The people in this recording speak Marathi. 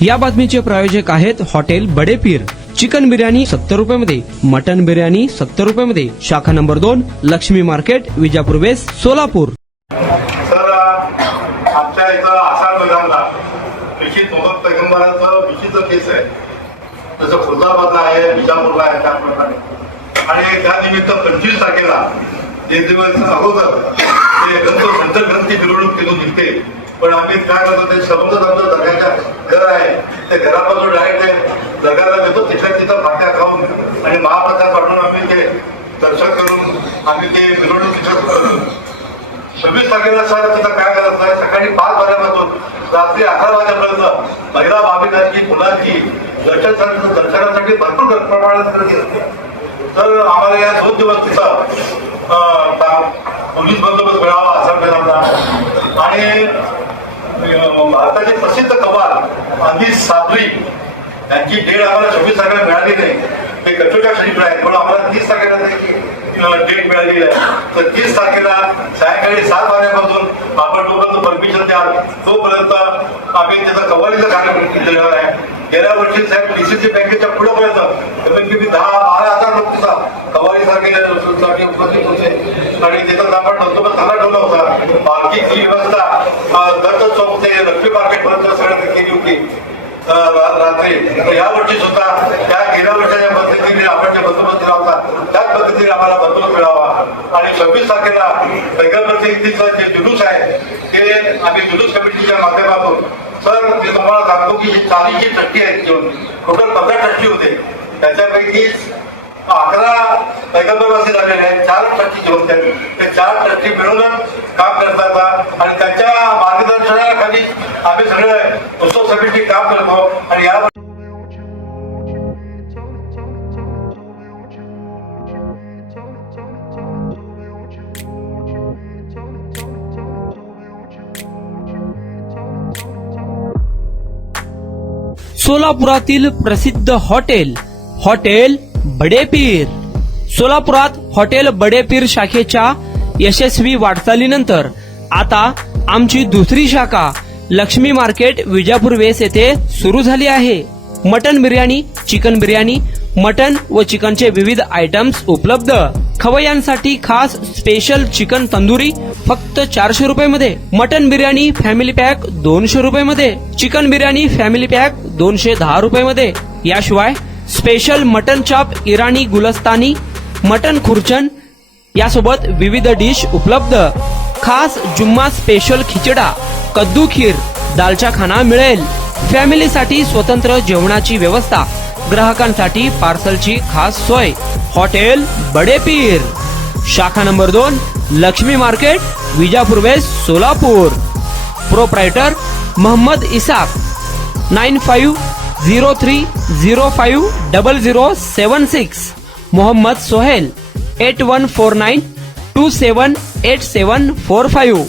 या बातमीचे प्रायोजक आहेत हॉटेल बडे पीर। चिकन बिर्याणी 70 रुपयामध्ये, मटन बिर्याणी 70 रुपयामध्ये। शाखा number 2, Laxmi market, Vijapur west, Solapur. Sir, आमच्या इथं आषाढ महिन्याला निश्चित मोहम्मद पैगंबराचं विचित्र केस आहे, जसं खुर्दाबादला आहे, विजापूरला आहे त्याप्रमाणे। आणि त्यानिमित्त 25 तारखेला एक दिवस अगोदर ते संत ग्रंथी मिरवणूक तिथून निघते, पण आम्ही काय करतो ते समजत आमचं दर्ग्याच्या घर आहे, ते घरापासून डायरेक्ट ते दर्ग्याला देतो, तिथल्या तिथं फाट्या खाऊन आणि महाप्रसाद पाठवून आम्ही ते दर्शन करून आम्ही ते मिरवणूक तिथं करतो। 26 तारखेला सर तिथं काय करत नाही, सकाळी 5 वाजल्यापासून रात्री 11 वाजेपर्यंत महिला भाविकांची, मुलांची दर्शनासाठी भरपूर प्रमाणात गर्दी असते। तर आम्हाला या 2 दिवस तिथं पोलीस बंदोबस्त मिळावा असा मिळाला। आणि भारताचे प्रसिद्ध कव्वाल अंदी साबरी यांची डेट आम्हाला 26 तारखेला मिळाली नाही, ते कचोच्या शरीफ आहे, म्हणून आम्हाला 30 तारखेला डेट मिळालेली आहे। तर 30 तारखेला सायंकाळी 7 वाजल्यापासून आपण तोपर्यंत परमिशन द्याल तोपर्यंत आम्ही त्याचा कव्वालीचा कार्यक्रम केलेला आहे। गेल्या वर्षी साहेब डीसीसी बँकेच्या पुढेपर्यंत कमीत कमी 10-12 हजार लोक तिचा कव्वालीसाठी उपस्थित होते आणि त्याचा आपण बंदोबस्त चांगला ठेवला होता। पार्किंगची व्यवस्था दत्त चौक ते लक्ष्मी मार्केट पर्यंत सगळ्यांनी केली होती रात्री। तर या वर्षी सुद्धा त्या गेल्या वर्षाच्या पद्धतीने आपण जे बंदोबस्त दिला होता त्याच पद्धतीने आम्हाला बंदोबस्त मिळावा। आणि 26 तारखेला पैगंबरच्या इथं जे जुलूस आहे ते आम्ही जुलूस कमिटीच्या माध्यमातून सर मी तुम्हाला सांगतो की 40ची ट्रस्टी आहेत, जेवण टोटल 15 ट्रस्टी होते, त्याच्यापैकी 11 पैगंबरवासी झालेले आहेत, 4 ट्रस्टी जेवण ते 4 ट्रस्टी मिळूनच काम करतात आणि त्यांच्या मार्गदर्शनाखाली आम्ही सगळे उत्सव समिती काम करतो। आणि या सोलापुरातील प्रसिद्ध हॉटेल बडे पीर। सोलापुरात हॉटेल बडे पीर शाखेच्या यशस्वी वाटचालीनंतर आता आमची दुसरी शाखा लक्ष्मी मार्केट, विजापूर वेस्ट येथे सुरू झाली आहे। Mutton biryani, chicken biryani, mutton व चिकनचे विविध आयटम्स उपलब्ध। खवय्यांसाठी खास स्पेशल चिकन तंदुरी फक्त 400 रुपयामध्ये, मटन बिर्याणी फॅमिली पॅक 200 रुपयामध्ये, चिकन बिर्याणी फॅमिली पॅक 210 रुपयामध्ये। याशिवाय स्पेशल मटन चाप, इराणी गुलस्तानी, मटन खुर्चन यासोबत विविध डिश उपलब्ध। खास जुम्मा स्पेशल खिचडा, कद्दू खीर, दालचा खाना मिळेल। फॅमिलीसाठी स्वतंत्र जेवणाची व्यवस्था, ग्राहकांसाठी पार्सलची खास सोय। हॉटेल बडे पीर, शाखा number 2, Laxmi market, Vijapur west, Solapur. Proprietor Mohammed Isaq, 9503050076। Mohammed Sohail, 8149278745।